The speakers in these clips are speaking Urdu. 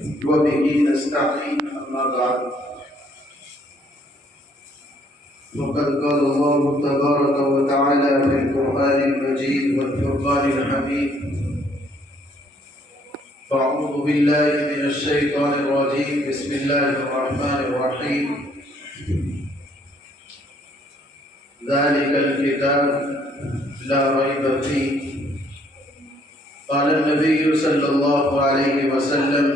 وبه نستعين أما بعد فقد قال الله تبارك وتعالى في القرآن المجيد والفرقان الحميد فأعوذ بالله من الشيطان الرجيم بسم الله الرحمن الرحيم ذلك الكتاب لا ريب فيه قال النبي صلى الله عليه وسلم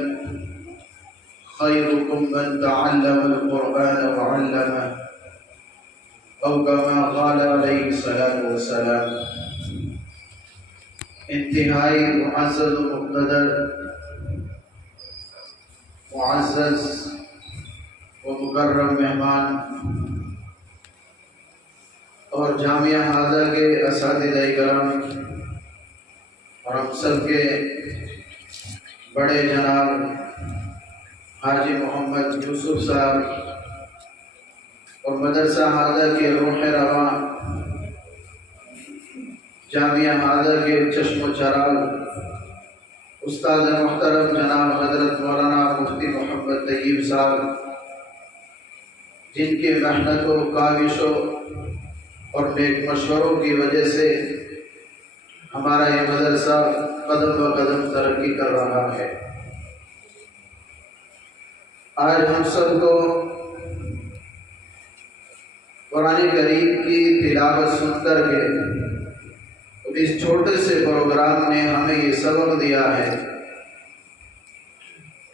خيركم من تعلم القرآن وعلمه أو كما قال علیہ الصلاة والسلام۔ انتہائی معزز و مقتدر معزز و مکرم مہمان اور جامعہ ہاضہ کے اساتذہ کرام اور ہم سب کے بڑے جناب حاجی محمد یوسف صاحب اور مدرسہ ہاضہ کے روح رواں جامعہ ہاضہ کے چشم و چراغ استاد محترم جناب حضرت مولانا مفتی محمد طیب صاحب، جن کی محنتوں کاوشوں اور نیک مشوروں کی وجہ سے ہمارا یہ مدرسہ قدم و قدم ترقی کر رہا ہے۔ آج ہم سب کو قرآن کریم کی تلاوت سن کر کے اس چھوٹے سے پروگرام نے ہمیں یہ سبق دیا ہے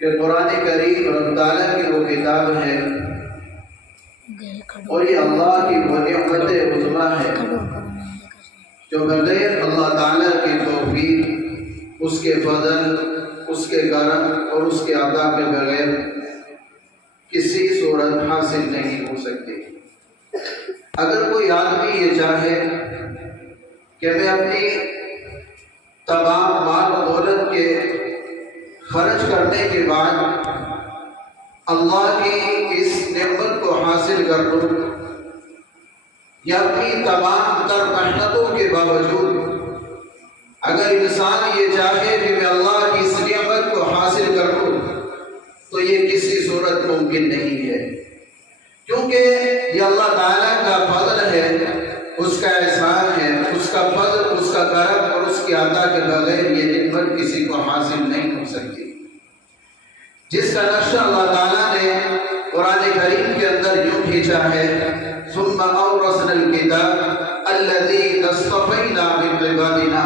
کہ قرآن کریم رب تعالیٰ کی وہ کتاب ہے اور یہ اللہ کی وہ نعمت عظمیٰ ہے جو بغیر اللہ تعالیٰ کی توفیق، اس کے فضل، اس کے کرم اور اس کے عطا کے بغیر کسی صورت حاصل نہیں ہو سکتی۔ اگر کوئی آدمی یہ چاہے کہ میں اپنی تمام مال و دولت کے خرچ کرنے کے بعد اللہ کی اس نعمت کو حاصل کر لوں، یا اپنی تمام تر محنتوں کے باوجود اگر انسان یہ چاہے کہ میں اللہ کی اس نعمت کو حاصل کر لوں تو یہ کسی صورت ممکن نہیں ہے، کیونکہ یہ اللہ تعالیٰ کا فضل ہے، اس کا احسان ہے، اس کا فضل، اس کا کرم اور اس کی عطا کے بغیر یہ نعمت کسی کو حاصل نہیں ہو سکتی، جس کا نقشہ اللہ تعالیٰ نے قرآن کریم کے اندر یوں کھینچا ہے ثم اورثنا الکتاب الذی اصطفینا من عبادنا۔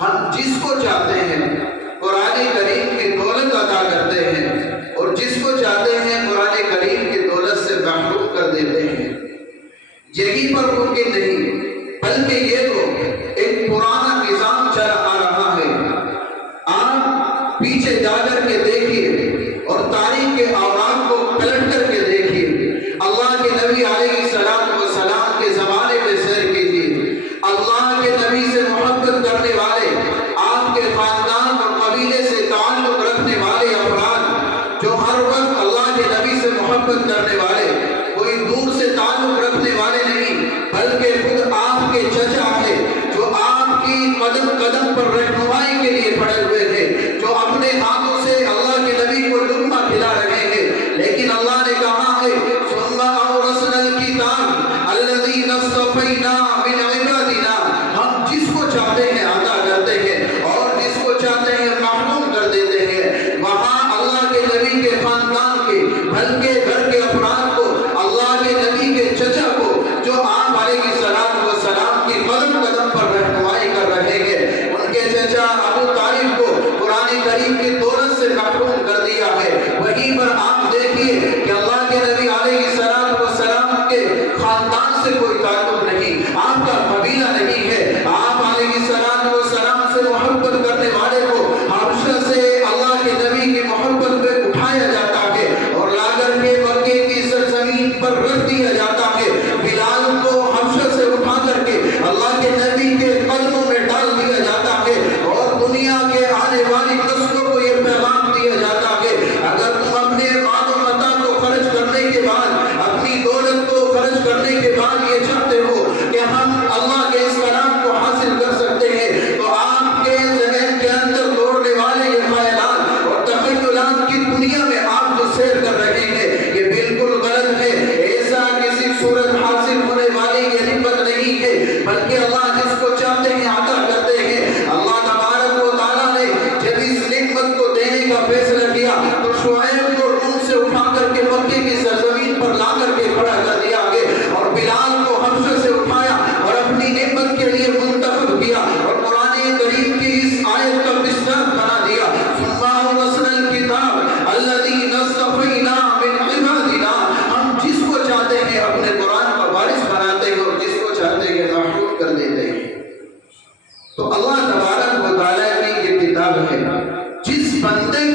ہم جس کو چاہتے ہیں قرآن کریم کی دولت عطا کرتے ہیں اور جس کو چاہتے ہیں قرآن کریم کی دولت سے محروم کر دیتے ہیں۔ یہی پر ممکن نہیں بلکہ یہ تو ایک پرانا نظام چل آ رہا ہے۔ آپ پیچھے جا کر کے دیکھیے اور تاریخ کے اوراق کو پلٹ کر کے دیکھیے، اللہ کے نبی علیہ السلام کے زمانے میں سیر کیجیے، اللہ کے نبی سے محبت کرنے والے، آپ کے خاندان اور قبیلے سے تعلق رکھنے والے افراد جو ہر وقت اللہ کے نبی سے محبت کرنے والے، کوئی دور سے تعلق رکھنے والے نہیں بلکہ خود آپ کے چچا ہے جو آپ کی قدم قدم پر رہنمائی کے لیے پڑے ہوئے تھے، جو اپنے ہاتھوں سے اللہ کے نبی کو لقمہ کھلا رہے ہیں، لیکن اللہ نے کہا ہے ثم اورثنا الکتاب الذی اصطفینا من عبادنا۔ ہم جس کو چاہتے ہیں عطا کرتے ہیں اور جس کو چاہتے ہیں محروم کر دیتے ہیں۔ وہاں اللہ کے نبی کے خاندان کے بلکہ گھر کے افراد کو، اللہ کے نبی کے چچا کو جو آپ علیہ السلام کی قدم قدم پر رہنمائی کر رہے ہیں، ان کے چچا ابو طالب کو قرآن کریم کی دولت سے محروم کر دیا ہے۔ وہیں پر آپ دیکھیے کہ اللہ کے نبی علیہ السلام کے خاندان سے کوئی تعلق نہیں، آپ کا قبیلہ نہیں ہے، آپ علیہ السلام سے محبت کرنے والے کو حبشہ سے اللہ کے نبی کی محبت میں اٹھایا جاتا ہے اور لا کر کے مکے کی سرزمین پر رکھ دیا جاتا ہے۔ بلال کو حبشہ سے اٹھا کر کے اللہ کے نبی کے قدموں میں ڈال دیا جاتا ہے اور دنیا کے آنے والی نسلوں کو یہ پیغام دیا جاتا